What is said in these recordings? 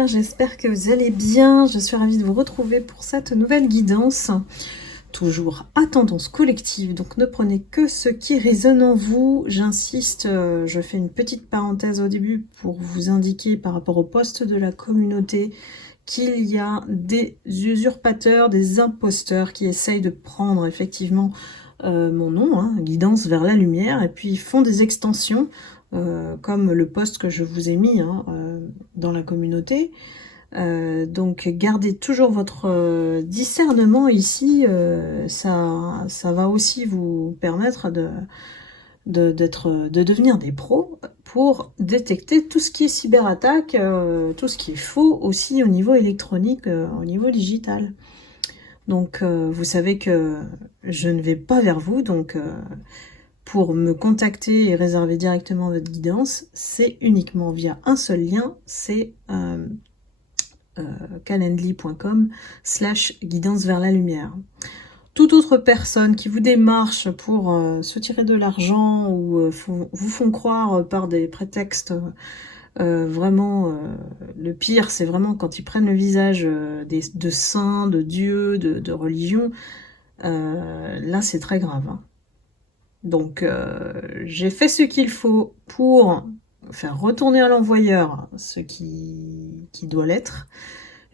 lumière, j'espère que vous allez bien. Je suis ravie de vous retrouver pour cette nouvelle guidance, toujours à tendance collective, donc ne prenez que ce qui résonne en vous. J'insiste, je fais une petite parenthèse au début pour vous indiquer par rapport au poste de la communauté qu'il y a des usurpateurs, des imposteurs qui essayent de prendre effectivement mon nom, hein, guidance vers la lumière, et puis ils font des extensions comme le post que je vous ai mis dans la communauté. Donc gardez toujours votre discernement ici, ça va aussi vous permettre de devenir des pros pour détecter tout ce qui est cyberattaque, tout ce qui est faux aussi au niveau électronique, au niveau digital. Donc vous savez que je ne vais pas vers vous, donc pour me contacter et réserver directement votre guidance, c'est uniquement via un seul lien, c'est calendly.com/guidance vers la lumière. Toute autre personne qui vous démarche pour se tirer de l'argent ou vous font croire par des prétextes vraiment, le pire, c'est vraiment quand ils prennent le visage de saints, de dieux, de religion, là c'est très grave, hein. Donc j'ai fait ce qu'il faut pour faire retourner à l'envoyeur ce qui doit l'être.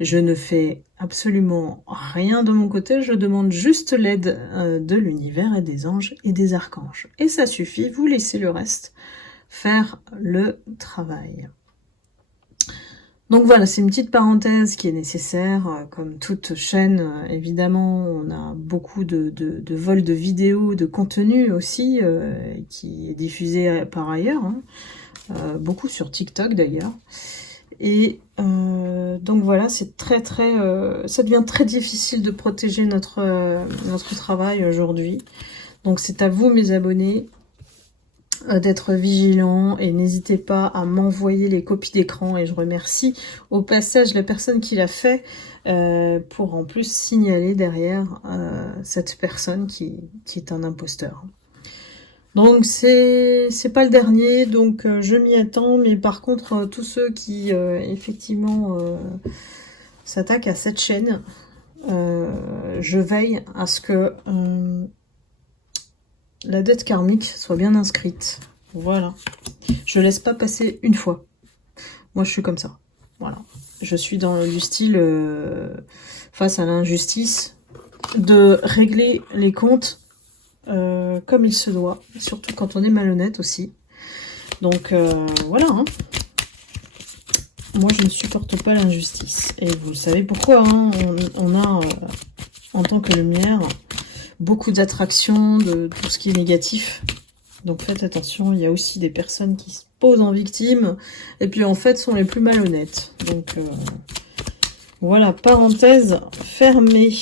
Je ne fais absolument rien de mon côté, je demande juste l'aide de l'univers et des anges et des archanges. Et ça suffit, vous laissez le reste faire le travail. Donc voilà, c'est une petite parenthèse qui est nécessaire. Comme toute chaîne, évidemment, on a beaucoup de vols de vidéos, de contenu aussi, qui est diffusé par ailleurs, hein. Beaucoup sur TikTok d'ailleurs. Et donc voilà, c'est ça devient très difficile de protéger notre travail aujourd'hui. Donc c'est à vous, mes abonnés, d'être vigilants, et n'hésitez pas à m'envoyer les copies d'écran, et je remercie au passage la personne qui l'a fait pour en plus signaler derrière cette personne qui est un imposteur. Donc c'est pas le dernier, donc je m'y attends, mais par contre tous ceux qui effectivement s'attaquent à cette chaîne, je veille à ce que la dette karmique soit bien inscrite. Voilà. Je laisse pas passer une fois. Moi, je suis comme ça. Voilà. Je suis dans du style, face à l'injustice, de régler les comptes comme il se doit. Surtout quand on est malhonnête aussi. Donc, voilà. Hein. Moi, je ne supporte pas l'injustice. Et vous le savez pourquoi. Hein. On a, en tant que lumière, beaucoup d'attraction de tout ce qui est négatif. Donc faites attention, il y a aussi des personnes qui se posent en victime et puis en fait sont les plus malhonnêtes. Donc voilà, parenthèse fermée.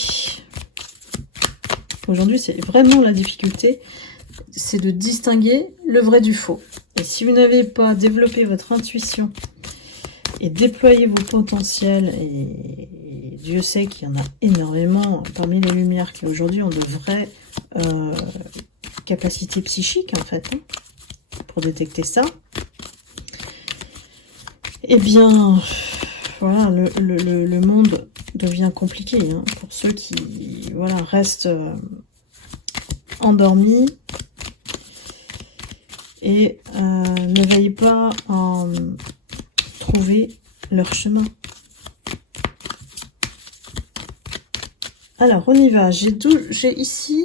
Aujourd'hui, c'est vraiment la difficulté, c'est de distinguer le vrai du faux. Et si vous n'avez pas développé votre intuition et déployé vos potentiels, et Dieu sait qu'il y en a énormément parmi les lumières qui aujourd'hui ont de vraies capacités psychiques en fait, hein, pour détecter ça. Eh bien, voilà, le monde devient compliqué, hein, pour ceux qui restent endormis et ne veillent pas à trouver leur chemin. Alors, on y va. J'ai ici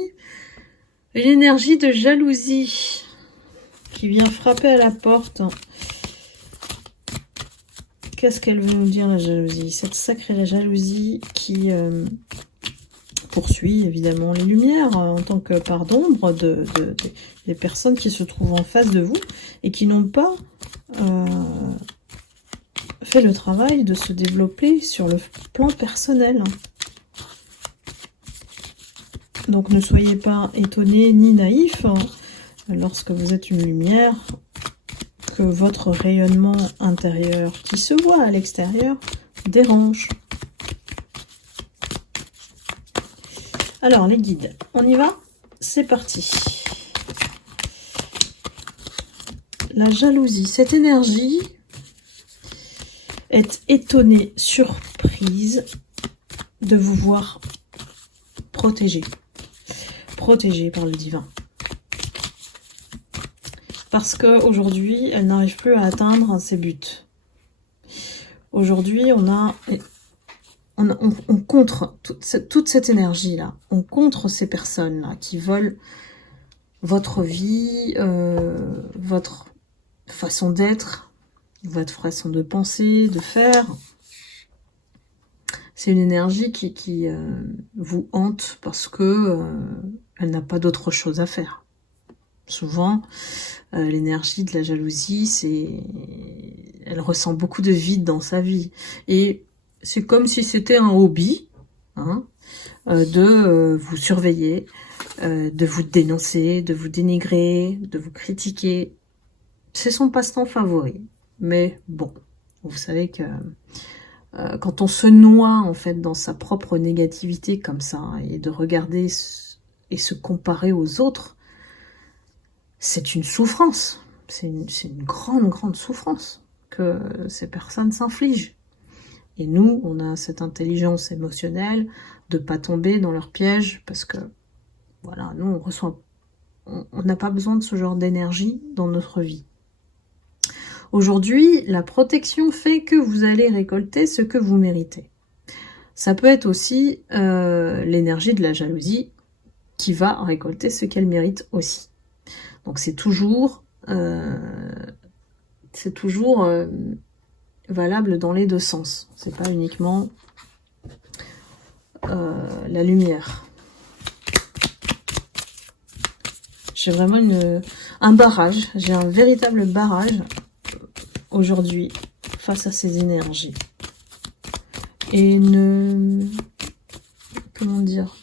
une énergie de jalousie qui vient frapper à la porte. Qu'est-ce qu'elle veut nous dire, la jalousie? Cette sacrée jalousie qui poursuit évidemment les lumières en tant que part d'ombre des personnes qui se trouvent en face de vous et qui n'ont pas fait le travail de se développer sur le plan personnel. Donc ne soyez pas étonnés ni naïfs lorsque vous êtes une lumière, que votre rayonnement intérieur qui se voit à l'extérieur dérange. Alors les guides, on y va? C'est parti. La jalousie, cette énergie être étonné, surprise de vous voir protégé par le divin. Parce qu'aujourd'hui, elle n'arrive plus à atteindre ses buts. Aujourd'hui, on contre toute cette énergie-là. On contre ces personnes-là qui veulent votre vie, votre façon d'être, votre façon de penser, de faire. C'est une énergie qui vous hante parce que elle n'a pas d'autre chose à faire. Souvent, l'énergie de la jalousie, elle ressent beaucoup de vide dans sa vie. Et c'est comme si c'était un hobby, hein, de vous surveiller, de vous dénoncer, de vous dénigrer, de vous critiquer. C'est son passe-temps favori. Mais bon, vous savez que quand on se noie en fait dans sa propre négativité comme ça, et de regarder et se comparer aux autres, c'est une souffrance. C'est une grande souffrance que ces personnes s'infligent. Et nous, on a cette intelligence émotionnelle de pas tomber dans leur piège parce que, voilà, nous, on n'a pas besoin de ce genre d'énergie dans notre vie. Aujourd'hui, la protection fait que vous allez récolter ce que vous méritez. Ça peut être aussi l'énergie de la jalousie qui va récolter ce qu'elle mérite aussi. Donc c'est toujours valable dans les deux sens. C'est pas uniquement la lumière. J'ai vraiment un barrage. J'ai un véritable barrage aujourd'hui face à ces énergies. Et comment dire,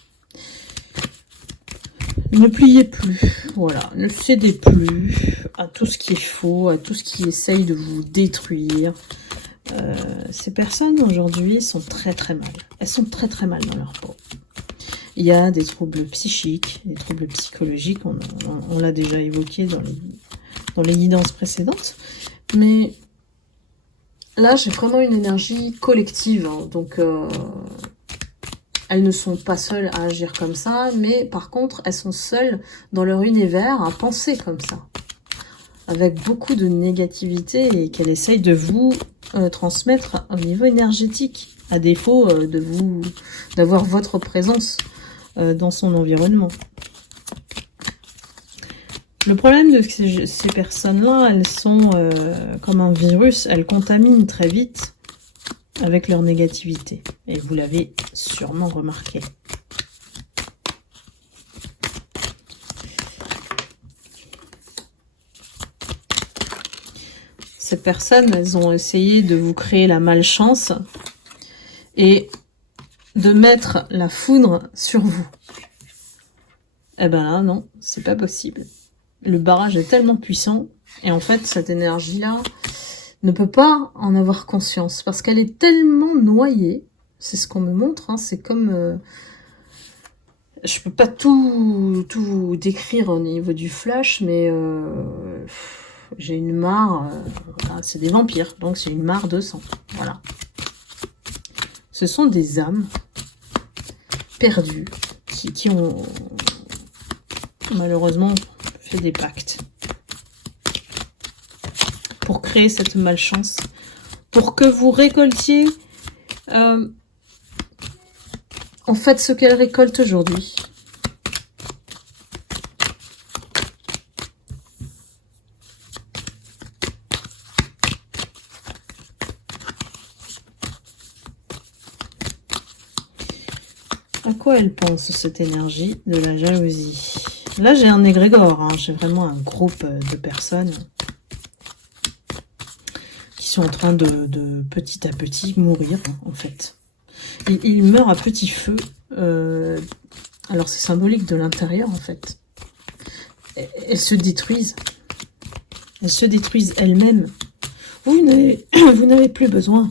ne pliez plus, voilà, ne cédez plus à tout ce qui est faux, à tout ce qui essaye de vous détruire. Ces personnes aujourd'hui sont très mal. Elles sont très mal dans leur peau. Il y a des troubles psychiques, des troubles psychologiques, on l'a déjà évoqué dans les guidances précédentes. Mais là, j'ai vraiment une énergie collective, hein, donc elles ne sont pas seules à agir comme ça, mais par contre, elles sont seules dans leur univers à penser comme ça, avec beaucoup de négativité et qu'elles essayent de vous transmettre au niveau énergétique, à défaut d'avoir votre présence dans son environnement. Le problème de ces personnes-là, elles sont comme un virus, elles contaminent très vite avec leur négativité. Et vous l'avez sûrement remarqué. Ces personnes, elles ont essayé de vous créer la malchance et de mettre la foudre sur vous. Eh ben là, non, c'est pas possible. Le barrage est tellement puissant, et en fait, cette énergie-là ne peut pas en avoir conscience, parce qu'elle est tellement noyée, c'est ce qu'on me montre, hein, c'est comme... je peux pas tout décrire au niveau du flash, mais j'ai une mare, voilà, c'est des vampires, donc c'est une mare de sang, voilà. Ce sont des âmes perdues, qui ont malheureusement fait des pactes pour créer cette malchance, pour que vous récoltiez en fait ce qu'elle récolte aujourd'hui. À quoi elle pense, cette énergie de la jalousie? Là, j'ai un égrégore, hein, j'ai vraiment un groupe de personnes qui sont en train de petit à petit mourir, en fait. Et ils meurent à petit feu. Alors, c'est symbolique de l'intérieur, en fait. Elles se détruisent. Elles se détruisent elles-mêmes. Vous n'avez plus besoin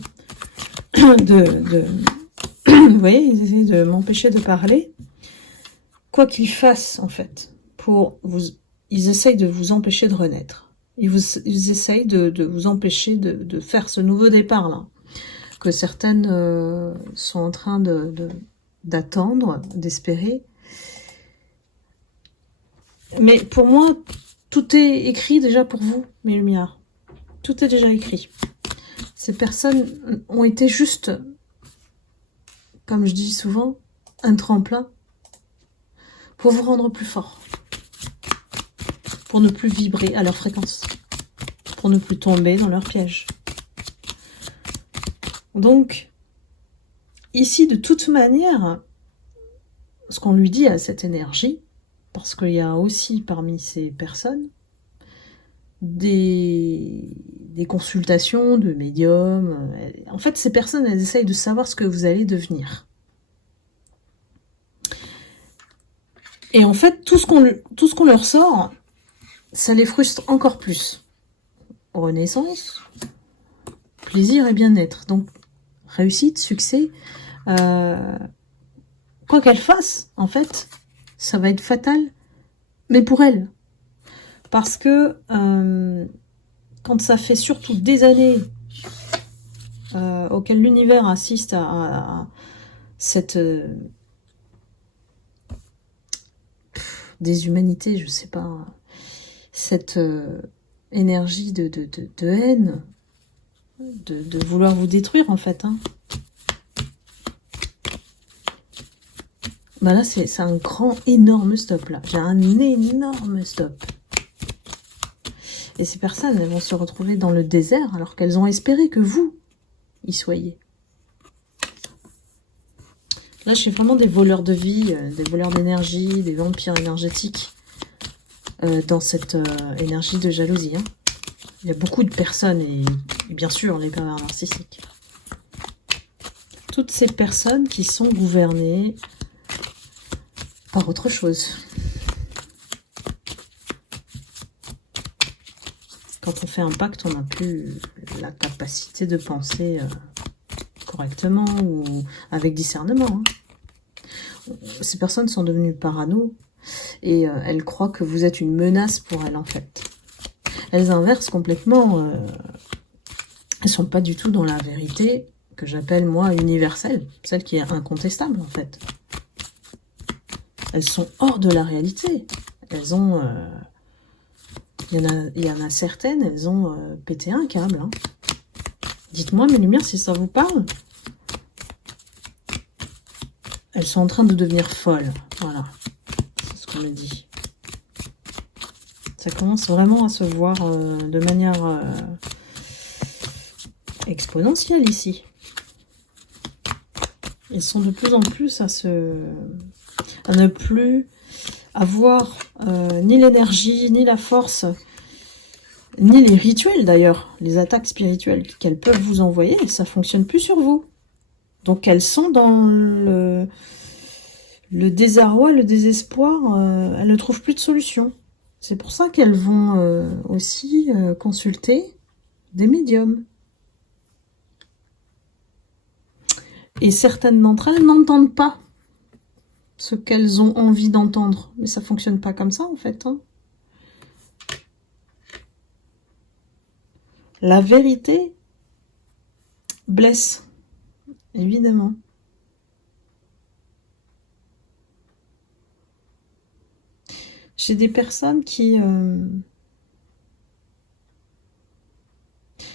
vous voyez, ils essaient de m'empêcher de parler. Quoi qu'ils fassent, en fait, ils essayent de vous empêcher de renaître. Ils essayent de vous empêcher de faire ce nouveau départ-là. que certaines sont en train d'attendre, d'espérer. Mais pour moi, tout est écrit déjà pour vous, mes lumières. Tout est déjà écrit. Ces personnes ont été juste, comme je dis souvent, un tremplin pour vous rendre plus fort. Pour ne plus vibrer à leur fréquence. Pour ne plus tomber dans leur piège. Donc, ici, de toute manière, ce qu'on lui dit à cette énergie, parce qu'il y a aussi parmi ces personnes des consultations de médiums. En fait, ces personnes, elles essayent de savoir ce que vous allez devenir. Et en fait, tout ce qu'on leur sort, ça les frustre encore plus. Renaissance, plaisir et bien-être. Donc, réussite, succès, quoi qu'elle fasse, en fait, ça va être fatal, mais pour elle. Parce que quand ça fait surtout des années auxquelles l'univers assiste à cette déshumanité, je sais pas, cette énergie de haine, de vouloir vous détruire en fait. Hein. Bah là, c'est un grand, énorme stop là. J'ai un énorme stop. Et ces personnes, elles vont se retrouver dans le désert alors qu'elles ont espéré que vous y soyez. Là, je suis vraiment des voleurs de vie, des voleurs d'énergie, des vampires énergétiques dans cette énergie de jalousie. Hein. Il y a beaucoup de personnes, et bien sûr, les pervers narcissiques. Toutes ces personnes qui sont gouvernées par autre chose. Quand on fait un pacte, on n'a plus la capacité de penser correctement ou avec discernement. Hein. Ces personnes sont devenues parano et elles croient que vous êtes une menace pour elles en fait. Elles inversent complètement. Elles sont pas du tout dans la vérité que j'appelle moi universelle, celle qui est incontestable en fait. Elles sont hors de la réalité. Elles ont... il y en a certaines, elles ont pété un câble. Hein. Dites-moi, mes lumières, si ça vous parle. Elles sont en train de devenir folles. Voilà. C'est ce qu'on me dit. Ça commence vraiment à se voir de manière exponentielle ici. Ils sont de plus en plus à ne plus avoir ni l'énergie, ni la force, ni les rituels d'ailleurs, les attaques spirituelles qu'elles peuvent vous envoyer, ça ne fonctionne plus sur vous. Donc elles sont dans le désarroi, le désespoir, elles ne trouvent plus de solution. C'est pour ça qu'elles vont aussi consulter des médiums. Et certaines d'entre elles n'entendent pas ce qu'elles ont envie d'entendre. Mais ça fonctionne pas comme ça, en fait. Hein. La vérité blesse, évidemment. J'ai des personnes qui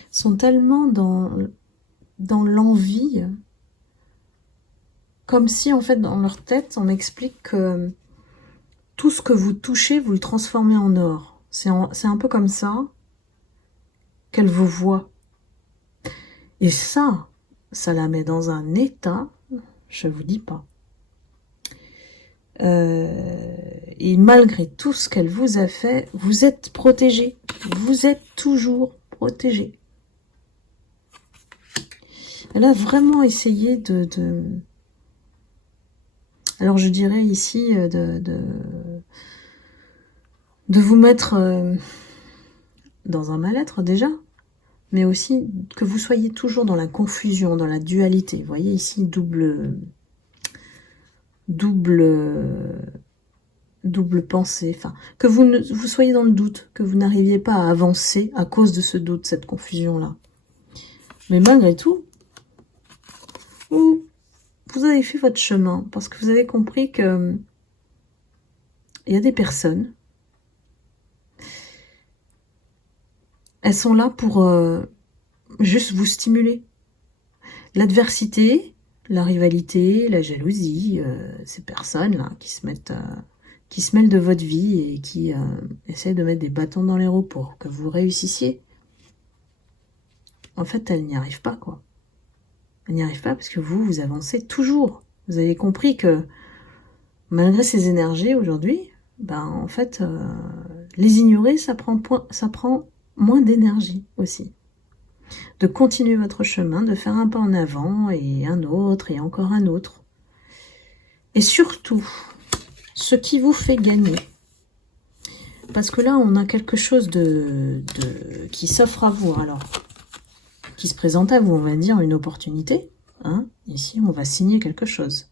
sont tellement dans l'envie, comme si, en fait, dans leur tête, on m'explique que tout ce que vous touchez, vous le transformez en or. C'est un peu comme ça qu'elle vous voit. Et ça la met dans un état, je vous dis pas. Et malgré tout ce qu'elle vous a fait, vous êtes protégé. Vous êtes toujours protégé. Elle a vraiment essayé alors je dirais ici de vous mettre dans un mal-être déjà, mais aussi que vous soyez toujours dans la confusion, dans la dualité. Vous voyez ici double pensée, enfin que vous soyez dans le doute, que vous n'arriviez pas à avancer à cause de ce doute, cette confusion-là. Mais malgré tout, Ou vous avez fait votre chemin parce que vous avez compris que il y a des personnes, elles sont là pour juste vous stimuler. L'adversité, la rivalité, la jalousie, ces personnes-là qui se mêlent de votre vie et qui essayent de mettre des bâtons dans les roues pour que vous réussissiez. En fait, elles n'y arrivent pas, quoi. Elles n'y arrivent pas parce que vous avancez toujours. Vous avez compris que malgré ces énergies aujourd'hui, ben en fait, les ignorer, ça prend moins d'énergie aussi. De continuer votre chemin, de faire un pas en avant et un autre et encore un autre. Et surtout, ce qui vous fait gagner. Parce que là, on a quelque chose qui s'offre à vous. Alors, qui se présente à vous, on va dire, une opportunité. Hein. Ici, on va signer quelque chose.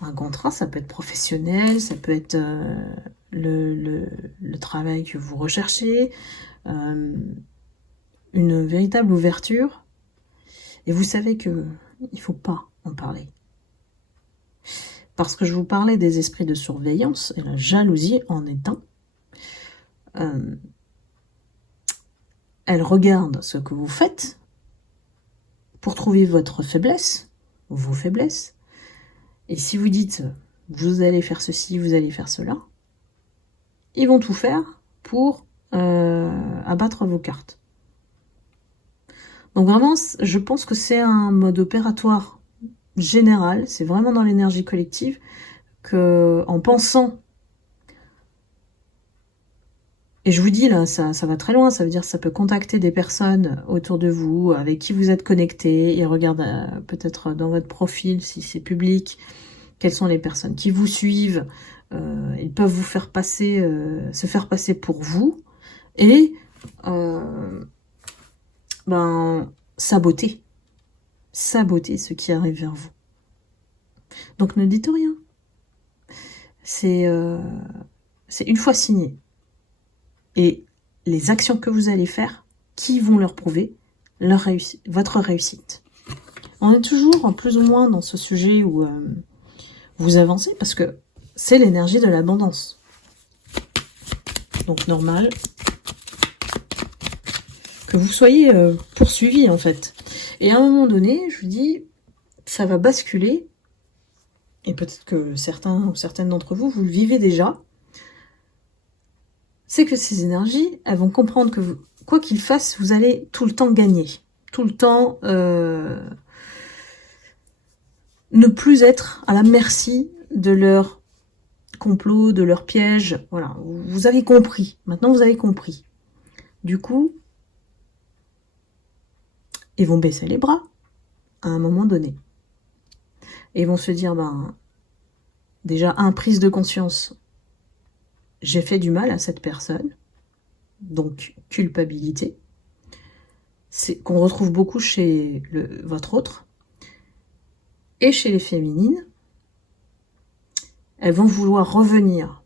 Un contrat, ça peut être professionnel, ça peut être le travail que vous recherchez, une véritable ouverture. Et vous savez que il faut pas en parler. Parce que je vous parlais des esprits de surveillance, et la jalousie en est un. Elle regarde ce que vous faites pour trouver votre faiblesse, ou vos faiblesses. Et si vous dites, vous allez faire ceci, vous allez faire cela, ils vont tout faire pour abattre vos cartes. Donc vraiment, je pense que c'est un mode opératoire général, c'est vraiment dans l'énergie collective, que en pensant, et je vous dis là, ça va très loin, ça veut dire que ça peut contacter des personnes autour de vous, avec qui vous êtes connectés, ils regardent peut-être dans votre profil, si c'est public, quelles sont les personnes qui vous suivent, ils peuvent vous faire passer, se faire passer pour vous, et saboter ce qui arrive vers vous. Donc ne dites rien. C'est une fois signé. Et les actions que vous allez faire, qui vont leur prouver votre réussite. On est toujours plus ou moins dans ce sujet où vous avancez, parce que c'est l'énergie de l'abondance. Donc normal que vous soyez poursuivi en fait. Et à un moment donné, je vous dis, ça va basculer, et peut-être que certains ou certaines d'entre vous, vous le vivez déjà, c'est que ces énergies, elles vont comprendre que quoi qu'ils fassent, vous allez tout le temps gagner. Tout le temps ne plus être à la merci de leur complot, de leur piège. Voilà, vous avez compris. Maintenant, vous avez compris. Du coup, ils vont baisser les bras à un moment donné. Et ils vont se dire, déjà, prise de conscience, j'ai fait du mal à cette personne, donc culpabilité, c'est qu'on retrouve beaucoup chez votre autre, et chez les féminines, elles vont vouloir revenir,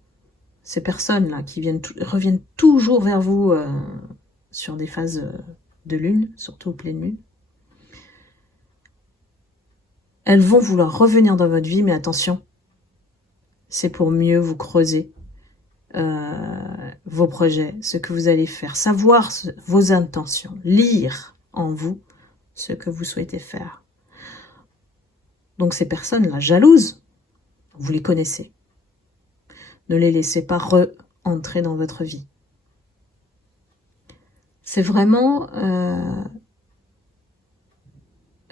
ces personnes-là qui reviennent toujours vers vous sur des phases de lune, surtout pleine lune, elles vont vouloir revenir dans votre vie, mais attention, c'est pour mieux vous creuser vos projets, ce que vous allez faire, savoir vos intentions, lire en vous ce que vous souhaitez faire. Donc ces personnes-là, jalouses, vous les connaissez. Ne les laissez pas re-entrer dans votre vie. C'est vraiment,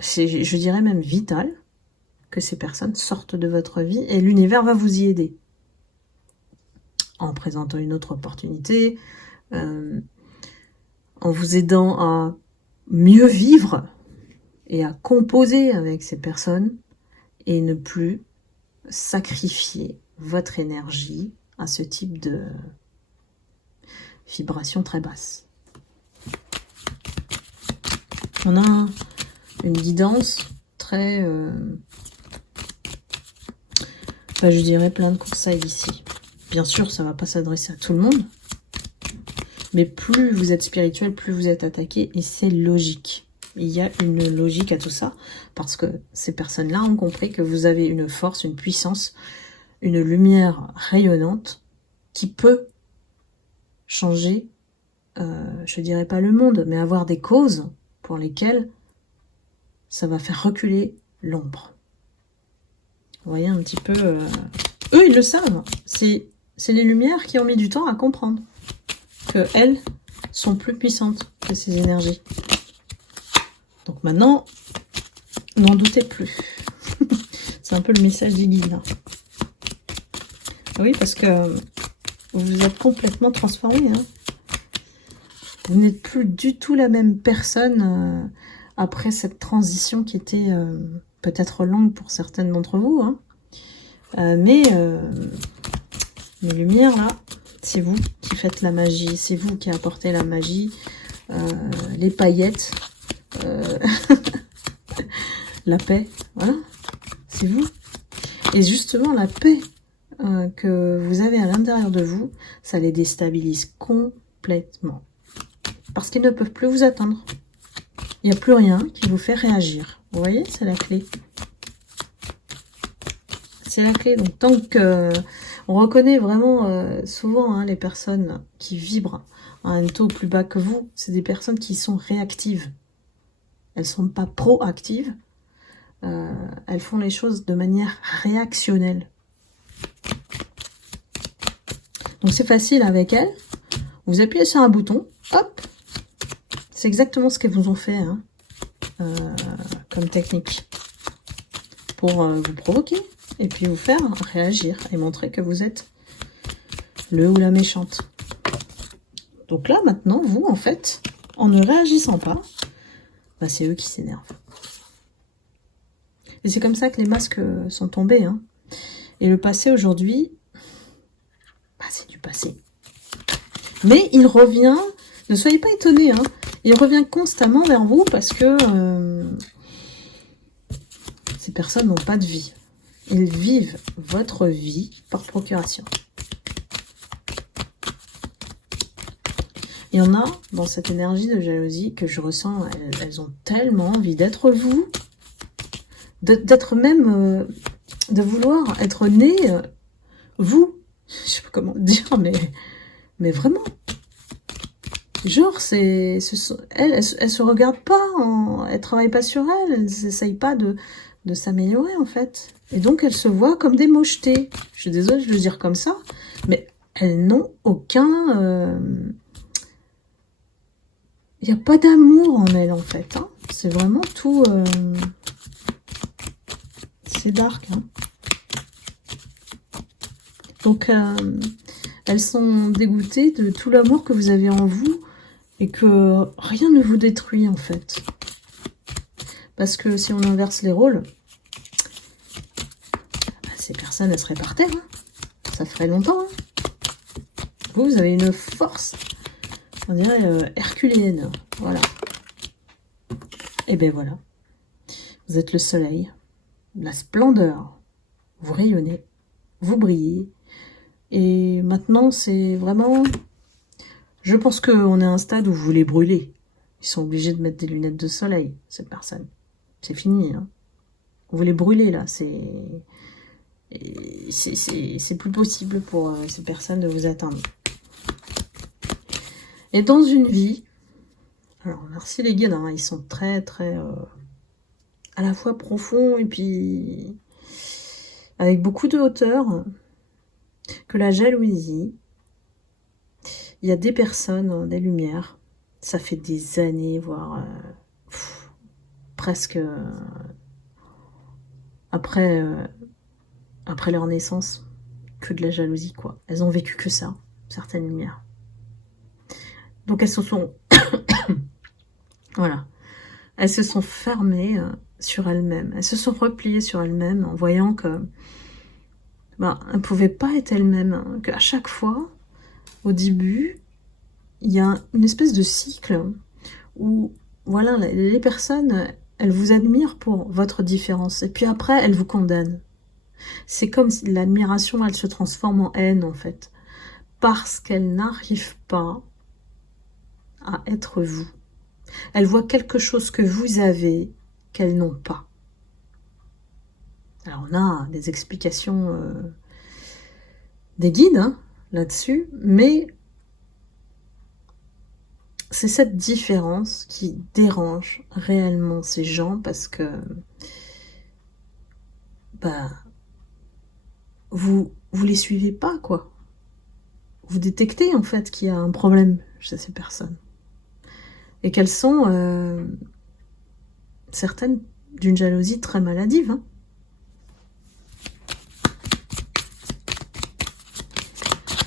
je dirais même vital, que ces personnes sortent de votre vie et l'univers va vous y aider. En présentant une autre opportunité, en vous aidant à mieux vivre et à composer avec ces personnes et ne plus sacrifier votre énergie à ce type de vibration très basse. On a une guidance très, je dirais plein de conseils ici. Bien sûr, ça ne va pas s'adresser à tout le monde, mais plus vous êtes spirituel, plus vous êtes attaqué, et c'est logique. Il y a une logique à tout ça, parce que ces personnes-là ont compris que vous avez une force, une puissance, une lumière rayonnante qui peut changer, je dirais pas le monde, mais avoir des causes pour lesquelles ça va faire reculer l'ombre. Vous voyez un petit peu... Eux, ils le savent. C'est les lumières qui ont mis du temps à comprendre qu'elles sont plus puissantes que ces énergies. Donc maintenant, n'en doutez plus. C'est un peu le message des guides, là. Oui, parce que vous êtes complètement transformé. Hein. Vous n'êtes plus du tout la même personne après cette transition qui était peut-être longue pour certaines d'entre vous. Hein. Mais les lumières, là, c'est vous qui faites la magie. C'est vous qui apportez la magie, les paillettes, la paix. Voilà, c'est vous. Et justement, la paix que vous avez à l'intérieur de vous, ça les déstabilise complètement. Parce qu'ils ne peuvent plus vous atteindre. Il n'y a plus rien qui vous fait réagir. Vous voyez, c'est la clé. C'est la clé. Donc tant que on reconnaît vraiment souvent hein, les personnes qui vibrent à un taux plus bas que vous, c'est des personnes qui sont réactives. Elles ne sont pas proactives. Elles font les choses de manière réactionnelle. Donc c'est facile avec elles. Vous appuyez sur un bouton, hop. C'est exactement ce qu'elles vous ont fait hein, comme technique. Pour vous provoquer et puis vous faire réagir et montrer que vous êtes le ou la méchante. Donc là, maintenant, vous, en fait, en ne réagissant pas, bah, c'est eux qui s'énervent. Et c'est comme ça que les masques sont tombés. Hein. Et le passé, aujourd'hui, bah, c'est du passé. Mais il revient, ne soyez pas étonnés, hein, il revient constamment vers vous parce que ces personnes n'ont pas de vie. Ils vivent votre vie par procuration. Il y en a dans cette énergie de jalousie que je ressens, elles ont tellement envie d'être vous, d'être même, de vouloir être né, vous. Je sais pas comment dire, mais vraiment. Genre, elles se regardent pas, elles travaillent pas sur elles n'essayent pas de s'améliorer en fait. Et donc elles se voient comme des mochetés. Je suis désolée de le dire comme ça, mais elles n'ont aucun... Il n'y a pas d'amour en elles en fait. Hein. C'est vraiment tout... C'est dark. Hein. Donc elles sont dégoûtées de tout l'amour que vous avez en vous et que rien ne vous détruit en fait. Parce que si on inverse les rôles, bah, ces personnes, elles seraient par terre. Hein. Ça ferait longtemps. Hein. Vous avez une force, on dirait herculéenne. Voilà. Et ben voilà. Vous êtes le soleil, la splendeur. Vous rayonnez, vous brillez. Et maintenant, c'est vraiment... Je pense qu'on est à un stade où vous les brûlez. Ils sont obligés de mettre des lunettes de soleil, ces personnes. C'est fini. Hein. Vous les brûlez, là. C'est plus possible pour ces personnes de vous atteindre. Et dans une vie... Alors, merci les guides. Hein, ils sont très, très... à la fois profonds et puis... avec beaucoup de hauteur. Que la jalousie... Il y a des personnes, des lumières, ça fait des années, voire presque après leur naissance, que de la jalousie, quoi. Elles ont vécu que ça, certaines lumières. Donc elles se sont... voilà. Elles se sont fermées sur elles-mêmes. Elles se sont repliées sur elles-mêmes en voyant que... bah, elles ne pouvaient pas être elles-mêmes. Hein, qu'à chaque fois... Au début, il y a une espèce de cycle où, voilà, les personnes, elles vous admirent pour votre différence. Et puis après, elles vous condamnent. C'est comme si l'admiration, elle se transforme en haine, en fait. Parce qu'elles n'arrivent pas à être vous. Elles voient quelque chose que vous avez qu'elles n'ont pas. Alors on a des explications des guides hein, là-dessus, mais c'est cette différence qui dérange réellement ces gens parce que bah, vous les suivez pas, quoi. Vous détectez en fait qu'il y a un problème chez ces personnes. Et qu'elles sont certaines d'une jalousie très maladive. Hein.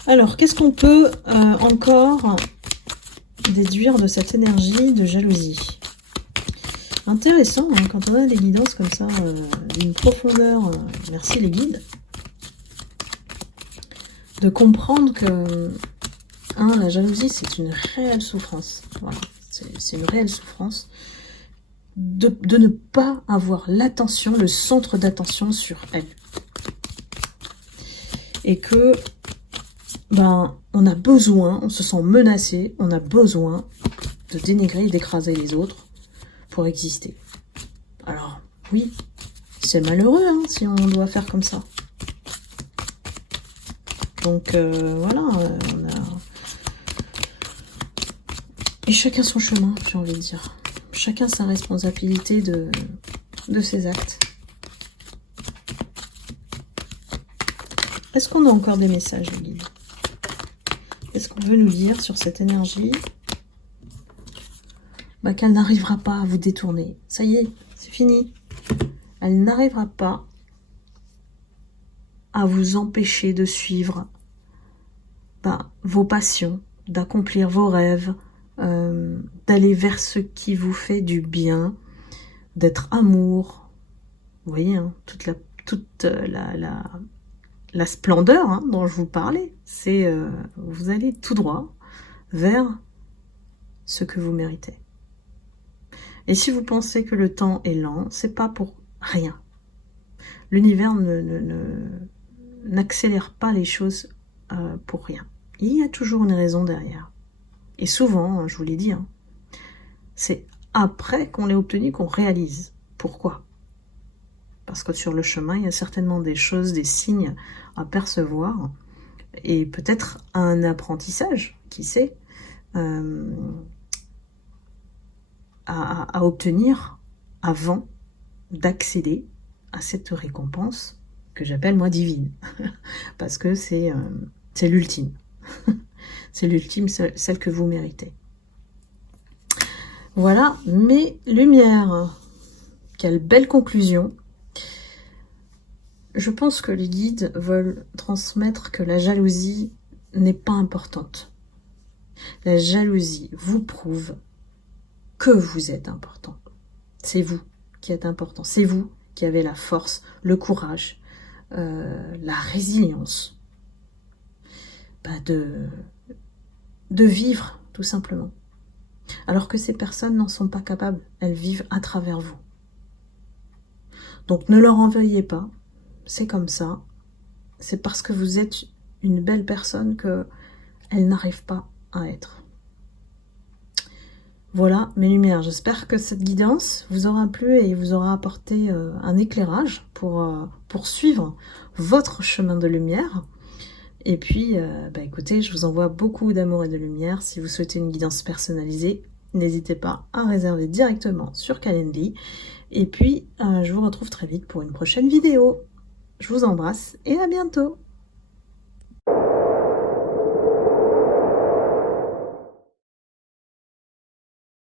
Alors, qu'est-ce qu'on peut encore déduire de cette énergie de jalousie? Intéressant, hein, quand on a des guidances comme ça, d'une profondeur, merci les guides, de comprendre que la jalousie, c'est une réelle souffrance. Voilà, c'est une réelle souffrance de ne pas avoir l'attention, le centre d'attention sur elle. Et que, ben, on a besoin, on se sent menacé, on a besoin de dénigrer et d'écraser les autres pour exister. Alors, oui, c'est malheureux hein, si on doit faire comme ça. Donc, voilà, on a... Et chacun son chemin, j'ai envie de dire. Chacun sa responsabilité de ses actes. Est-ce qu'on a encore des messages, les guides? Qu'est-ce qu'on veut nous dire sur cette énergie? Bah, qu'elle n'arrivera pas à vous détourner. Ça y est, c'est fini. Elle n'arrivera pas à vous empêcher de suivre vos passions, d'accomplir vos rêves, d'aller vers ce qui vous fait du bien, d'être amour. Vous voyez, hein, toute la splendeur hein, dont je vous parlais, c'est vous allez tout droit vers ce que vous méritez. Et si vous pensez que le temps est lent, c'est pas pour rien. L'univers n'accélère pas les choses pour rien. Il y a toujours une raison derrière. Et souvent, je vous l'ai dit, hein, c'est après qu'on l'ait obtenu qu'on réalise. Pourquoi? Parce que sur le chemin, il y a certainement des choses, des signes à percevoir. Et peut-être un apprentissage, qui sait, à obtenir avant d'accéder à cette récompense que j'appelle moi divine. Parce que c'est l'ultime. C'est l'ultime, celle que vous méritez. Voilà, mes lumières. Quelle belle conclusion. Je pense que les guides veulent transmettre que la jalousie n'est pas importante. La jalousie vous prouve que vous êtes important. C'est vous qui êtes important. C'est vous qui avez la force, le courage, la résilience de vivre, tout simplement. Alors que ces personnes n'en sont pas capables. Elles vivent à travers vous. Donc ne leur en veuillez pas. C'est comme ça. C'est parce que vous êtes une belle personne qu'elles n'arrivent pas à être. Voilà mes lumières. J'espère que cette guidance vous aura plu et vous aura apporté un éclairage pour suivre votre chemin de lumière. Et puis, écoutez, je vous envoie beaucoup d'amour et de lumière. Si vous souhaitez une guidance personnalisée, n'hésitez pas à réserver directement sur Calendly. Et puis, je vous retrouve très vite pour une prochaine vidéo. Je vous embrasse et à bientôt.